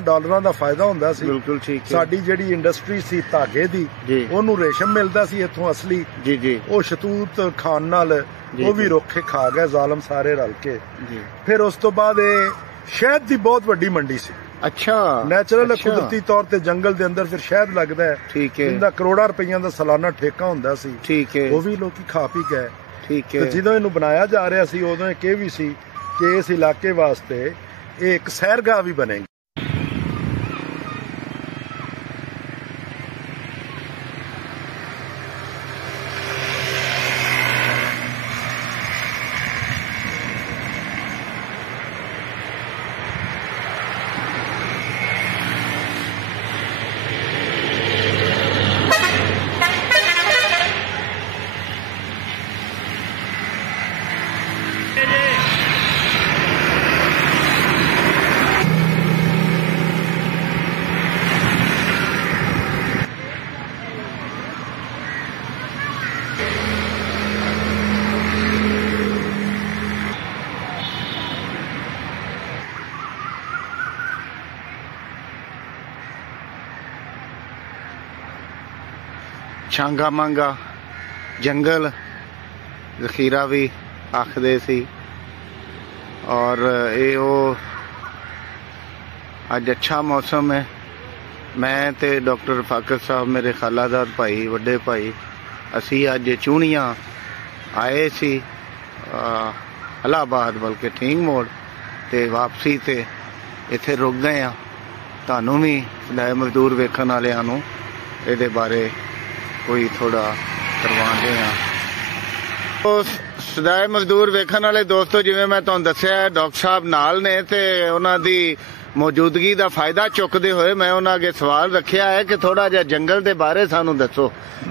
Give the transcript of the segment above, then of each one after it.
ਕਰੋੜਾਂ ਡਾਲਰਾਂ ਦਾ ਫਾਇਦਾ ਹੁੰਦਾ ਸੀ। ਬਿਲਕੁਲ ਠੀਕ ਹੈ। ਸਾਡੀ ਜਿਹੜੀ ਇੰਡਸਟਰੀ ਸੀ ਧਾਗੇ ਦੀ, ਉਹਨੂੰ ਰੇਸ਼ਮ ਮਿਲਦਾ ਸੀ ਇੱਥੋਂ ਅਸਲੀ। ਜੀ ਜੀ। ਉਹ ਸ਼ਤੂਤ ਖਾਣ ਨਾਲ ਉਹ ਵੀ ਰੁੱਖ ਖਾ ਗਏ ਜ਼ਾਲਮ ਸਾਰੇ ਰਲ ਕੇ। ਫਿਰ ਉਸ ਤੋਂ ਬਾਅਦ ਇਹ ਸ਼ਹਿਦ ਦੀ ਬਹੁਤ ਵੱਡੀ ਮੰਡੀ ਸੀ। ਅੱਛਾ। ਨੈਚੁਰਲ ਕੁਦਰਤੀ ਤੌਰ ਤੇ ਜੰਗਲ ਦੇ ਅੰਦਰ ਫਿਰ ਸ਼ਹਿਦ ਲੱਗਦਾ ਹੈ। ਠੀਕ ਹੈ। ਇਹਦਾ ਕਰੋੜਾਂ ਰੁਪਈਆਂ ਦਾ ਸਾਲਾਨਾ ਠੇਕਾ ਹੁੰਦਾ ਸੀ। ਠੀਕ ਹੈ। ਉਹ ਵੀ ਲੋਕੀ ਖਾ ਪੀ ਗਏ। ਠੀਕ ਹੈ। ਤੇ ਜਦੋਂ ਇਹਨੂੰ ਬਣਾਇਆ ਜਾ ਰਿਹਾ ਸੀ ਉਦੋਂ ਇਹ ਕਿਹਾ ਵੀ ਸੀ ਕਿ ਇਸ ਇਲਾਕੇ ਵਾਸਤੇ ਇਹ ਇੱਕ ਸੈਰਗਾਹ ਵੀ ਬਣੇਗੀ। ਛਾਂਗਾ ਮਾਂਗਾ ਜੰਗਲ ਜ਼ਖੀਰਾ ਵੀ ਆਖਦੇ ਸੀ। ਔਰ ਇਹ ਉਹ ਅੱਜ ਅੱਛਾ ਮੌਸਮ ਹੈ। ਮੈਂ ਤੇ ਡਾਕਟਰ ਫਾਕਰ ਸਾਹਿਬ ਮੇਰੇ ਖਾਲਾਦਾਰ ਭਾਈ ਵੱਡੇ ਭਾਈ ਅਸੀਂ ਅੱਜ ਚੂਣੀਆਂ ਆਏ ਸੀ ਇਲਾਹਾਬਾਦ ਬਲਕਿ ਠੀਕ ਮੋੜ ਤੇ ਵਾਪਸੀ ਤੇ ਇੱਥੇ ਰੁਕ ਗਏ ਆ। ਤੁਹਾਨੂੰ ਵੀ ਸਦਾਏ ਮਜ਼ਦੂਰ ਵੇਖਣ ਵਾਲਿਆਂ ਨੂੰ ਇਹਦੇ ਬਾਰੇ ਕੋਈ ਥੋੜਾ ਕਰਵਾਉਂਦੇ ਆ। ਉਹ ਸਦਾਏ ਮਜ਼ਦੂਰ ਵੇਖਣ ਵਾਲੇ ਦੋਸਤੋ, ਜਿਵੇਂ ਮੈਂ ਤੁਹਾਨੂੰ ਦੱਸਿਆ ਡਾਕਟਰ ਸਾਹਿਬ ਨਾਲ ਨੇ ਤੇ ਉਹਨਾਂ ਦੀ ਮੌਜੂਦਗੀ ਦਾ ਫਾਇਦਾ ਚੁੱਕਦੇ ਹੋਏ ਮੈਂ ਉਹਨਾਂ ਅੱਗੇ ਸਵਾਲ ਰੱਖਿਆ ਹੈ ਕਿ ਥੋੜਾ ਜਿਹਾ ਜੰਗਲ ਦੇ ਬਾਰੇ ਸਾਨੂੰ ਦੱਸੋ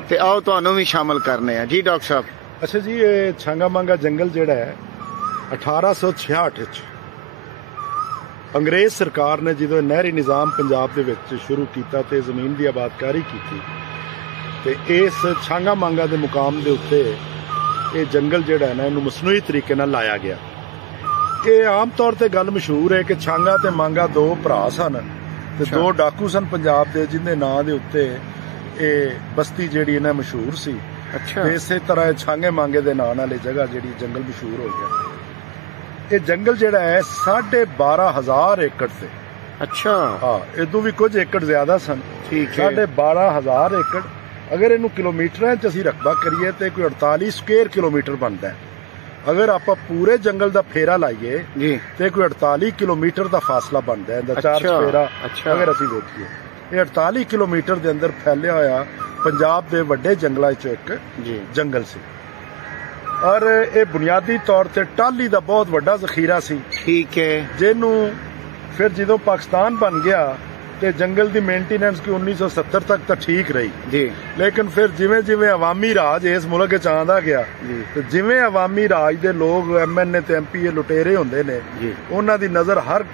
ਤੇ ਆਓ ਤੁਹਾਨੂੰ ਵੀ ਸ਼ਾਮਲ ਕਰਨੇ ਆ। ਜੀ ਡਾਕਟਰ ਸਾਹਿਬ। ਅੱਛਾ ਜੀ, ਇਹ ਛਾਂਗਾ ਮਾਂਗਾ ਜੰਗਲ ਜਿਹੜਾ ਹੈ 1866 ਵਿੱਚ ਅੰਗਰੇਜ਼ ਸਰਕਾਰ ਨੇ ਜਦੋਂ ਨਹਿਰੀ ਨਿਜ਼ਾਮ ਪੰਜਾਬ ਦੇ ਵਿੱਚ ਸ਼ੁਰੂ ਕੀਤਾ ਤੇ ਜ਼ਮੀਨ ਦੀ ਆਬਾਦਕਾਰੀ ਕੀਤੀ ਤੇ ਇਸ ਛਾਂਗਾ ਮਾਂਗਾ ਦੇ ਮੁਕਾਮ ਦੇ ਉੱਤੇ ਇਹ ਜੰਗਲ ਜਿਹੜਾ ਹੈ ਨਾ ਇਹਨੂੰ ਮਸਨੂਈ ਤਰੀਕੇ ਨਾਲ ਲਾਇਆ ਗਿਆ। ਇਹ ਆਮ ਤੌਰ ਤੇ ਗੱਲ ਮਸ਼ਹੂਰ ਹੈ ਕਿ ਛਾਂਗਾ ਤੇ ਮਾਂਗਾ ਦੋ ਭਰਾ ਸਨ ਤੇ ਦੋ ਡਾਕੂ ਸਨ ਪੰਜਾਬ ਦੇ, ਜਿਹਦੇ ਨਾਂ ਦੇ ਉੱਤੇ ਇਹ ਬਸਤੀ ਜਿਹੜੀ ਇਹਨਾਂ ਮਸ਼ਹੂਰ ਸੀ। ਤੇ ਇਸੇ ਤਰ੍ਹਾਂ ਇਹ ਛਾਂਗੇ ਮਾਂਗੇ ਦੇ ਨਾਂ ਨਾਲ ਇਹ ਜਗ੍ਹਾ ਜਿਹੜੀ ਜੰਗਲ ਮਸ਼ਹੂਰ ਹੋ ਗਿਆ। ਇਹ ਜੰਗਲ ਜਿਹੜਾ ਹੈ 12,500 ਏਕੜ ਤੇ। ਅੱਛਾ। ਹਾਂ, ਇਦੋਂ ਵੀ ਕੁਝ ਏਕੜ ਜ਼ਿਆਦਾ ਸਨ। ਠੀਕ ਹੈ। 12,500 ਏਕੜ। ਅਗਰ ਇਹਨੂੰ ਕਿਲੋਮੀਟਰਾਂ 'ਚ ਅਸੀਂ ਰਕਬਾ ਕਰੀਏ ਤੇ ਕੋਈ 48 ਸਕੁਅਰ ਕਿਲੋਮੀਟਰ ਬਣਦਾ ਹੈ। ਅਗਰ ਆਪਾਂ ਪੂਰੇ ਜੰਗਲ ਦਾ ਫੇਰਾ ਲਾਈਏ ਤੇ ਕੋਈ 48 ਕਿਲੋਮੀਟਰ ਦਾ ਫਾਸਲਾ ਬਣਦਾ ਹੈ। ਇਹਦਾ 4 ਫੇਰਾ ਅਗਰ ਅਸੀਂ ਵੇਖੀਏ, ਇਹ 48 ਕਿਲੋਮੀਟਰ ਦੇ ਅੰਦਰ ਫੈਲਿਆ ਹੋਇਆ ਪੰਜਾਬ ਦੇ ਵੱਡੇ ਜੰਗਲਾਂ 'ਚੋਂ ਇੱਕ ਜੰਗਲ ਸੀ। ਔਰ ਇਹ ਬੁਨਿਆਦੀ ਤੌਰ ਤੇ ਟਾਹਲੀ ਦਾ ਬਹੁਤ ਵੱਡਾ ਜ਼ਖੀਰਾ ਸੀ। ਠੀਕ ਹੈ। ਜਿਹਨੂੰ ਫਿਰ ਜਦੋਂ ਪਾਕਿਸਤਾਨ ਬਣ ਗਿਆ ਤੇ ਜੰਗਲ ਦੀ ਮੇਨਟੇਨੈਂਸ ਕੀ 1970 ਤੱਕ ਤਾਂ ਠੀਕ ਰਹੀ ਜੀ, ਲੇਕਿਨ ਫਿਰ ਜਿਵੇਂ ਜਿਵੇਂ ਅਵਾਮੀ ਰਾਜ ਇਸ ਮੁਲਕ 'ਚ ਆਉਂਦਾ ਗਿਆ ਤੇ ਜਿਵੇਂ ਅਵਾਮੀ ਰਾਜ ਦੇ ਲੋਕ MNA ਤੇ MPA ਲੁਟੇਰੇ ਹੁੰਦੇ ਨੇ, ਉਹਨਾਂ ਦੀ ਨਜ਼ਰ ਹਰ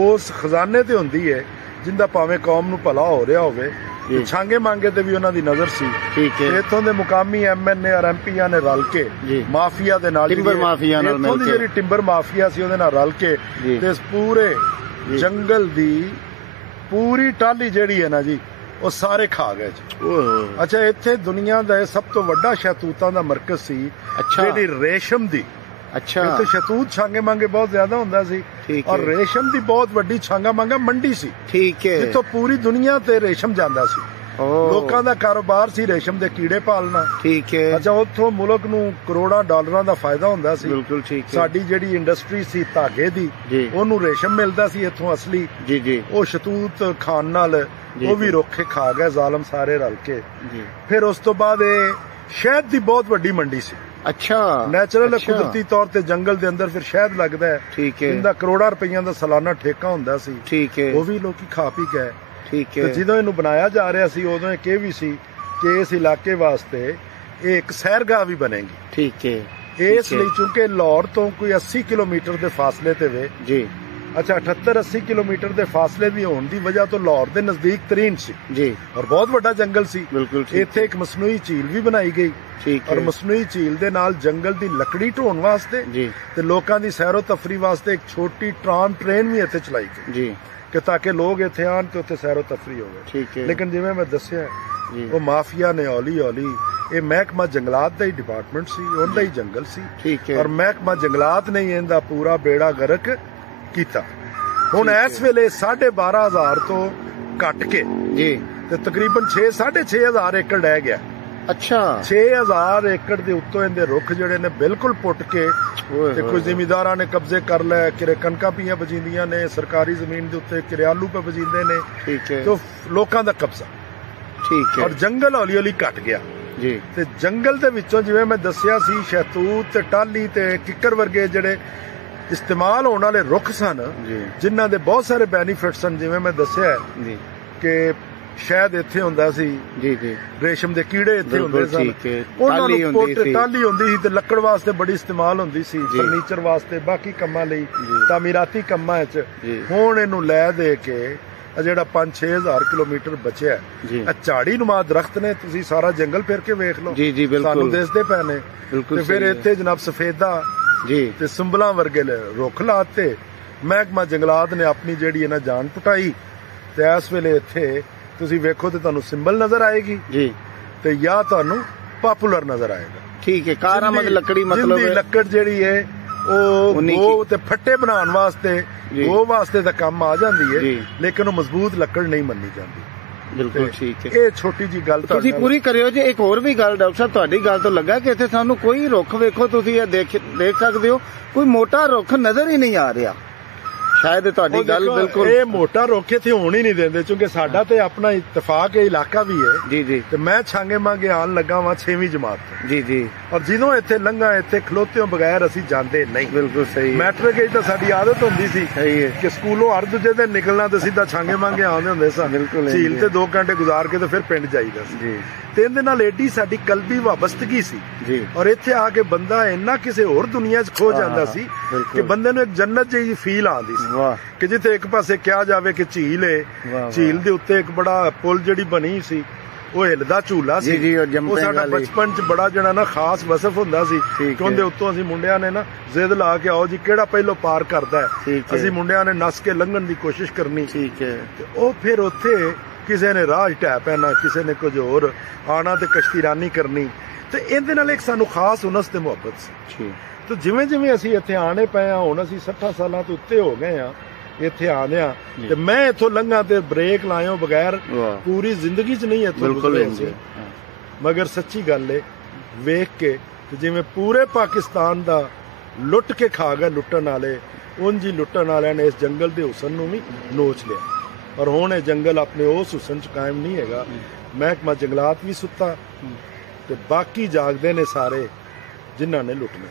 ਉਸ ਖਜ਼ਾਨੇ ਤੇ ਹੁੰਦੀ ਹੈ ਜਿੰਦਾ ਭਾਵੇਂ ਕੌਮ ਨੂੰ ਭਲਾ ਹੋ ਰਿਹਾ ਹੋਵੇ। ਛਾਂਗੇ ਮਾਂਗੇ ਤੇ ਵੀ ਉਹਨਾਂ ਦੀ ਨਜ਼ਰ ਸੀ। ਇੱਥੋਂ ਦੇ ਮੁਕਾਮੀ MNA ਔਰ MPਆਂ ਨੇ ਰਲ ਕੇ ਮਾਫੀਆ ਦੇ ਨਾਲ, ਟਿੰਬਰ ਮਾਫੀਆ ਨਾਲ ਮਿਲ ਕੇ, ਜਿਹੜੀ ਟਿੰਬਰ ਮਾਫੀਆ ਸੀ ਉਹਦੇ ਨਾਲ ਰਲ ਕੇ ਤੇ ਇਸ ਪੂਰੇ ਜੰਗਲ ਦੀ ਪੂਰੀ ਟਾਹਲੀ ਜਿਹੜੀ ਹੈ ਨਾ ਜੀ ਉਹ ਸਾਰੇ ਖਾ ਗਏ ਜੀ। ਅੱਛਾ, ਇੱਥੇ ਦੁਨੀਆ ਦਾ ਸਭ ਤੋਂ ਵੱਡਾ ਸ਼ਹਿਤੂਤਾਂ ਦਾ ਮਰਕਜ਼ ਸੀ ਜਿਹੜੀ ਰੇਸ਼ਮ ਦੀ। ਅੱਛਾ। ਇੱਥੇ ਸ਼ਹਿਤੂਤ ਛਾਂਗੇ ਮਾਂਗੇ ਬਹੁਤ ਜ਼ਿਆਦਾ ਹੁੰਦਾ ਸੀ ਔਰ ਰੇਸ਼ਮ ਦੀ ਬਹੁਤ ਵੱਡੀ ਛਾਂਗਾ ਮਾਂਗਾ ਮੰਡੀ ਸੀ। ਠੀਕ ਹੈ। ਜਿੱਥੋਂ ਪੂਰੀ ਦੁਨੀਆ ਤੇ ਰੇਸ਼ਮ ਜਾਂਦਾ ਸੀ। ਲੋਕਾਂ ਦਾ ਕਾਰੋਬਾਰ ਸੀ ਰੇਸ਼ਮ ਦੇ ਕੀੜੇ ਪਾਲਣਾ। ਠੀਕ ਹੈ। ਅੱਛਾ, ਉੱਥੋਂ ਮੁਲਕ ਨੂੰ ਕਰੋੜਾਂ ਡਾਲਰਾਂ ਦਾ ਫਾਇਦਾ ਹੁੰਦਾ ਸੀ। ਬਿਲਕੁਲ ਠੀਕ ਹੈ। ਸਾਡੀ ਜਿਹੜੀ ਇੰਡਸਟਰੀ ਸੀ ਧਾਗੇ ਦੀ, ਉਹਨੂੰ ਰੇਸ਼ਮ ਮਿਲਦਾ ਸੀ ਇੱਥੋਂ ਅਸਲੀ। ਉਹ ਸ਼ਤੂਤ ਖਾਣ ਨਾਲ ਉਹ ਵੀ ਰੁੱਖ ਖਾ ਗਏ ਜ਼ਾਲਮ ਸਾਰੇ ਰਲ ਕੇ। ਫਿਰ ਉਸ ਤੋਂ ਬਾਅਦ ਇਹ ਸ਼ਹਿਦ ਦੀ ਬਹੁਤ ਵੱਡੀ ਮੰਡੀ ਸੀ। ਅੱਛਾ। ਨੈਚੁਰਲ ਕੁਦਰਤੀ ਤੌਰ ਤੇ ਜੰਗਲ ਦੇ ਅੰਦਰ ਫਿਰ ਸ਼ਹਿਦ ਲੱਗਦਾ ਹੈ। ਠੀਕ ਹੈ। ਇਹਦਾ ਕਰੋੜਾਂ ਰੁਪਈਆਂ ਦਾ ਸਾਲਾਨਾ ਠੇਕਾ ਹੁੰਦਾ ਸੀ। ਠੀਕ ਹੈ। ਉਹ ਵੀ ਲੋਕੀ ਖਾ ਪੀ ਗਏ। ਠੀਕ ਹੈ। ਜਦੋਂ ਇਹਨੂੰ ਬਣਾਇਆ ਜਾ ਰਿਹਾ ਸੀ ਉਦੋਂ ਇਹ ਕਿਹਾ ਵੀ ਸੀ ਕਿ ਇਸ ਇਲਾਕੇ ਵਾਸਤੇ ਇਹ ਇੱਕ ਸੈਰਗਾਹ ਵੀ ਬਣੇਗੀ। ਠੀਕ ਹੈ। ਇਸ ਲਈ ਚੂੰਕਿ ਲਾਹੌਰ ਤੋਂ ਕੋਈ 80 ਕਿਲੋਮੀਟਰ ਦੇ ਫਾਸਲੇ ਤੇ ਵੇ ਜੀ। ਅੱਛਾ, 78-80 ਕਿਲੋਮੀਟਰ ਦੇ ਫਾਸਲੇ ਵੀ ਹੋਣ ਦੀ ਵਜ੍ਹਾ ਤੋਂ ਲਾਹੌਰ ਦੇ ਨਜ਼ਦੀਕ ਤਰੀਨ ਸੀ ਜੀ ਔਰ ਬਹੁਤ ਵੱਡਾ ਜੰਗਲ ਸੀ। ਬਿਲਕੁਲ। ਇੱਥੇ ਇੱਕ ਮਸਨੂਈ ਝੀਲ ਵੀ ਬਣਾਈ ਗਈ ਔਰ ਮਸਨੂਈ ਝੀਲ ਦੇ ਨਾਲ ਜੰਗਲ ਦੀ ਲੱਕੜੀ ਢੋਣ ਵਾਸਤੇ ਤੇ ਲੋਕਾਂ ਦੀ ਸੈਰੋ ਤਫਰੀ ਵਾਸਤੇ ਇੱਕ ਛੋਟੀ ਟ੍ਰੇਨ ਵੀ ਇੱਥੇ ਚਲਾਈ ਗਈ ਜੀ। ਕਿ ਤਾਂ ਕਿ ਲੋਕ ਇੱਥੇ ਆਣ ਤੇ ਉੱਥੇ ਸੈਰੋ ਤਫਰੀ ਹੋਵੇ। ਠੀਕ ਹੈ। ਲੇਕਿਨ ਜਿਵੇਂ ਮੈਂ ਦੱਸਿਆ ਜੀ ਉਹ ਮਾਫੀਆ ਨੇ ਹੌਲੀ ਹੌਲੀ, ਇਹ ਮਹਿਕਮਾ ਜੰਗਲਾਤ ਦਾ ਹੀ ਡਿਪਾਰਟਮੈਂਟ ਸੀ, ਉਹਦਾ ਹੀ ਜੰਗਲ ਸੀ, ਠੀਕ ਹੈ। ਔਰ ਮਹਿਕਮਾ ਜੰਗਲਾਤ ਨੇ ਇਹਦਾ ਪੂਰਾ ਬੇੜਾ ਗਰਕ ਕੀਤਾ। ਹੁਣ ਇਸ ਵੇਲੇ 12,500 ਤੋਂ ਘਟ ਕੇ ਜੀ ਤੇ ਤਕਰੀਬਨ 6,500 ਏਕੜ ਰਹਿ ਗਿਆ। ਅੱਛਾ 6,000 ਏਕੜ ਦੇ ਉੱਤੋਂ ਇਹਦੇ ਰੁੱਖ ਜਿਹੜੇ ਨੇ ਬਿਲਕੁਲ ਪੁੱਟ ਕੇ ਤੇ ਕੁਝ ਜ਼ਿਮੀਂਦਾਰਾਂ ਨੇ ਕਬਜ਼ੇ ਕਰ ਲੈ, ਕਿਰੇ ਕਣਕਾਂ ਪੀਆਂ ਬਜੀਂਦੀਆਂ ਨੇ ਸਰਕਾਰੀ ਜ਼ਮੀਨ ਦੇ ਉੱਤੇ, ਕਿਰੇ ਆਲੂ ਪੇ ਬਜੀਂਦੇ ਨੇ। ਠੀਕ ਹੈ। ਤੇ ਲੋਕਾਂ ਦਾ ਕਬਜ਼ਾ, ਠੀਕ ਹੈ। ਔਰ ਜੰਗਲ ਹੌਲੀ ਹੌਲੀ ਘਟ ਗਿਆ ਜੀ। ਤੇ ਜੰਗਲ ਦੇ ਵਿੱਚੋਂ ਜਿਵੇਂ ਮੈਂ ਦੱਸਿਆ ਸੀ ਸ਼ਹਿਤੂਤ ਤੇ ਟਾਹਲੀ ਤੇ ਕਿੱਕਰ ਵਰਗੇ ਜਿਹੜੇ ਇਸਤੇਮਾਲ ਹੋਣ ਵਾਲੇ ਰੁੱਖ ਸਨ, ਜਿਨ੍ਹਾਂ ਦੇ ਬਹੁਤ ਸਾਰੇ ਬੈਨੀਫਿਟ ਸਨ। ਜਿਵੇਂ ਮੈਂ ਦੱਸਿਆ ਜੀ ਕਿ ਸ਼ਾਇਦ ਇੱਥੇ ਹੁੰਦਾ ਸੀ, ਜੀ ਜੀ ਰੇਸ਼ਮ ਦੇ ਕੀੜੇ ਇੱਥੇ ਹੁੰਦੇ ਸਨ, ਠੀਕ ਹੈ। ਉਹਨਾਂ ਨੂੰ ਟਾਹਲੀ ਹੁੰਦੀ ਸੀ ਤੇ ਲੱਕੜ ਵਾਸਤੇ ਬੜੀ ਇਸਤੇਮਾਲ ਹੁੰਦੀ ਸੀ, ਫਰਨੀਚਰ ਵਾਸਤੇ, ਬਾਕੀ ਕੰਮਾਂ ਲਈ, ਤਾਮੀਰਾਤੀ ਕੰਮਾਂ 'ਚ। ਹੁਣ ਇਹਨੂੰ ਲੈ ਦੇ ਕੇ ਜਿਹੜਾ 5-6,000 ਕਿਲੋਮੀਟਰ ਬਚਿਆ, ਇਹ ਝਾੜੀ ਨੁਮਾ ਦਰਖਤ ਨੇ, ਤੁਸੀਂ ਸਾਰਾ ਜੰਗਲ ਫਿਰ ਕੇ ਵੇਖ ਲਓ, ਸਾਨੂੰ ਦਿਸਦੇ ਪਏ ਨੇ। ਤੇ ਫਿਰ ਇੱਥੇ ਜਨਾਬ ਸਫੇਦਾ ਜੀ ਤੇ ਸੁੰਬਲਾਂ ਵਰਗੇ ਰੁੱਖ ਲਾਤੇ। ਮਹਿਕਮਾ ਜੰਗਲਾਤ ਨੇ ਆਪਣੀ ਜਿਹੜੀ ਇਹਨਾਂ ਜਾਨ ਪੁਟਾਈ ਤੇ ਇਸ ਵੇਲੇ ਇੱਥੇ ਤੁਸੀਂ ਵੇਖੋ ਤੇ ਤੁਹਾਨੂੰ ਸਿੰਬਲ ਨਜ਼ਰ ਆਏਗੀ ਜੀ, ਤੇ ਜਾਂ ਤੁਹਾਨੂੰ ਪਾਪੂਲਰ ਨਜ਼ਰ ਆਏਗਾ। ਠੀਕ ਹੈ। ਕਾਰਾਮਦ ਲੱਕੜੀ ਮਤਲਬ ਲੱਕੜ ਜਿਹੜੀ ਹੈ ਉਹ ਗੋ ਤੇ ਫੱਟੇ ਬਣਾਉਣ ਵਾਸਤੇ, ਗੋ ਵਾਸਤੇ ਤਾਂ ਕੰਮ ਆ ਜਾਂਦੀ ਹੈ, ਲੇਕਿਨ ਉਹ ਮਜ਼ਬੂਤ ਲੱਕੜ ਨਹੀਂ ਮੰਨੀ ਜਾਂਦੀ। ਬਿਲਕੁਲ ਠੀਕ ਹੈ। ਇਹ ਛੋਟੀ ਜੀ ਗੱਲ ਤੁਸੀਂ ਪੂਰੀ ਕਰਿਓ ਜੀ। ਇੱਕ ਹੋਰ ਵੀ ਗੱਲ ਡਾਕਟਰ ਸਾਹਿਬ, ਤੁਹਾਡੀ ਗੱਲ ਤੋਂ ਲੱਗਾ ਕਿ ਇੱਥੇ ਸਾਨੂੰ ਕੋਈ ਰੁੱਖ, ਵੇਖੋ ਤੁਸੀਂ ਇਹ ਦੇਖ ਸਕਦੇ ਹੋ, ਕੋਈ ਮੋਟਾ ਰੁੱਖ ਨਜ਼ਰ ਹੀ ਨਹੀਂ ਆ ਰਿਹਾ। ਸ਼ਾਇਦ ਤੁਹਾਡੀ ਗੱਲ ਬਿਲਕੁਲ, ਇਹ ਮੋਟਾ ਰੁੱਖ ਇੱਥੇ ਹੋਣ ਹੀ ਨਹੀਂ ਦਿੰਦੇ, ਕਿਉਂਕਿ ਸਾਡਾ ਤੇ ਆਪਣਾ ਇਤਫਾਕ ਹੈ, ਇਲਾਕਾ ਵੀ ਹੈ। ਜੀ ਜੀ। ਤੇ ਮੈਂ ਛਾਂਗੇ ਮਾਂਗੇ ਆਉਣ ਲੱਗਾ ਵਾਂ 6ਵੀਂ ਜਮਾਤ ਤੋਂ। ਜੀ ਜੀ। ਔਰ ਜਦੋਂ ਇੱਥੇ ਲੰਘਾ, ਇੱਥੇ ਖਲੋਤਿਆਂ ਬਗੈਰ ਅਸੀਂ ਜਾਂਦੇ ਨਹੀਂ। ਬਿਲਕੁਲ ਸਹੀ। ਮੈਟ੍ਰਿਕ ਵਿੱਚ ਤਾਂ ਸਾਡੀ ਆਦਤ ਹੁੰਦੀ ਸੀ ਕਿ ਸਕੂਲੋਂ ਹਰ ਦੂਜੇ ਦਿਨ ਨਿਕਲਣਾ ਤੇ ਸਿੱਧਾ ਛਾਂਗੇ ਮਾਂਗੇ ਆਉਂਦੇ ਹੁੰਦੇ ਸਾਂ। ਝੀਲ ਤੇ 2 ਘੰਟੇ ਗੁਜ਼ਾਰ ਕੇ ਤੇ ਫਿਰ ਪਿੰਡ ਜਾਈਦਾ ਸੀ। ਤੇ ਇਹਦੇ ਨਾਲ ਏਡੀ ਸਾਡੀ ਕਲਬੀ ਵਾਬਸਤਗੀ ਸੀ। ਔਰ ਇੱਥੇ ਆ ਕੇ ਬੰਦਾ ਇੰਨਾ ਕਿਸੇ ਹੋਰ ਦੁਨੀਆ 'ਚ ਖੋ ਜਾਂਦਾ ਸੀ ਕਿ ਬੰਦੇ ਨੂੰ ਇੱਕ ਜੰਨਤ ਜਿਹੀ ਫੀਲ ਆਉਂਦੀ ਸੀ, ਕਿ ਜਿੱਥੇ ਇੱਕ ਪਾਸੇ ਕਿਹਾ ਜਾਵੇ ਕਿ ਝੀਲ ਹੈ, ਝੀਲ ਦੇ ਉੱਤੇ ਇੱਕ ਬੜਾ ਪੁਲ ਜਿਹੜੀ ਬਣੀ ਸੀ, ਉਹ ਹਿੱਲਦਾ ਝੂਲਾ ਸੀ। ਉਹ ਸਾਡਾ ਬਚਪਨ 'ਚ ਬੜਾ ਜਿਹੜਾ ਨਾ ਖਾਸ ਵਸਫ ਹੁੰਦਾ ਸੀ ਕਿ ਉਹਦੇ ਉੱਤੋਂ ਅਸੀਂ ਮੁੰਡਿਆਂ ਨੇ ਨਾ ਜ਼ਿੱਦ ਲਾ ਕੇ ਆਓ ਜੀ ਕਿਹੜਾ ਪਹਿਲੋਂ ਪਾਰ ਕਰਦਾ ਹੈ, ਅਸੀਂ ਮੁੰਡਿਆਂ ਨੇ ਨੱਸ ਕੇ ਲੰਘਣ ਦੀ ਕੋਸ਼ਿਸ਼ ਕਰਨੀ। ਤੇ ਉਹ ਫਿਰ ਉੱਥੇ ਕਿਸੇ ਨੇ ਰਾਹ ਢਹਿ ਪੈਣਾ, ਕਿਸੇ ਨੇ ਕੁਝ ਹੋਰ ਆਣਾ ਤੇ ਕਸ਼ਤੀਰਾਨੀ ਕਰਨੀ। ਤੇ ਇਹਦੇ ਨਾਲ ਇੱਕ ਸਾਨੂੰ ਖਾਸ ਉਨਸ ਤੇ ਮੁਹੱਬਤ ਸੀ। ਤੇ ਜਿਵੇਂ ਜਿਵੇਂ ਅਸੀਂ ਇੱਥੇ ਆਣੇ ਪਏ ਆ, ਹੁਣ ਅਸੀਂ 60 ਸਾਲਾਂ ਤੋਂ ਉੱਤੇ ਹੋ ਗਏ ਆ ਇੱਥੇ ਆਉਂਦੇ ਆ, ਤੇ ਮੈਂ ਇੱਥੋਂ ਲੰਘਾਂ ਤੇ ਬ੍ਰੇਕ ਲਾਇਓ ਬਗੈਰ ਪੂਰੀ ਜ਼ਿੰਦਗੀ 'ਚ ਨਹੀਂ ਇੱਥੋਂ ਗੁਜ਼ਰੇ। ਮਗਰ ਸੱਚੀ ਗੱਲ ਏ ਵੇਖ ਕੇ ਜਿਵੇਂ ਪੂਰੇ ਪਾਕਿਸਤਾਨ ਦਾ ਲੁੱਟ ਕੇ ਖਾ ਗਏ ਲੁੱਟਣ ਵਾਲੇ, ਉਂਝ ਹੀ ਲੁੱਟਣ ਵਾਲਿਆਂ ਨੇ ਇਸ ਜੰਗਲ ਦੇ ਹੁਸਨ ਨੂੰ ਵੀ ਨੋਚ ਲਿਆ। ਪਰ ਹੁਣ ਇਹ ਜੰਗਲ ਆਪਣੇ ਉਸ ਹੁਸਨ 'ਚ ਕਾਇਮ ਨਹੀਂ ਹੈਗਾ। ਮਹਿਕਮਾ ਜੰਗਲਾਤ ਵੀ ਸੁੱਤਾ ਤੇ ਬਾਕੀ ਜਾਗਦੇ ਨੇ ਸਾਰੇ ਜਿਨ੍ਹਾਂ ਨੇ ਲੁੱਟਣਾ।